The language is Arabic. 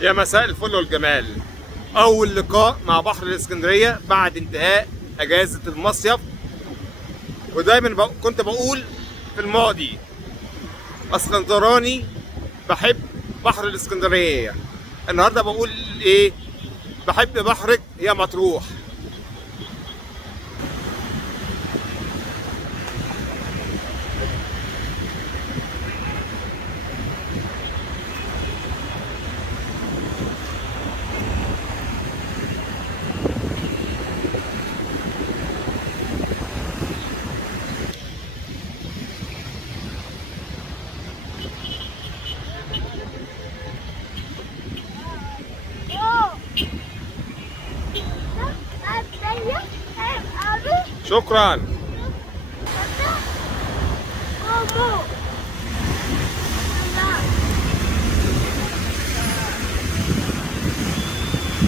يا مساء الفل والجمال. أول لقاء مع بحر الإسكندرية بعد انتهاء أجازة المصيف. ودايما كنت بقول في الماضي اسكندراني بحب بحر الإسكندرية. النهارده بقول إيه؟ بحب بحرك يا مطروح. شكرا.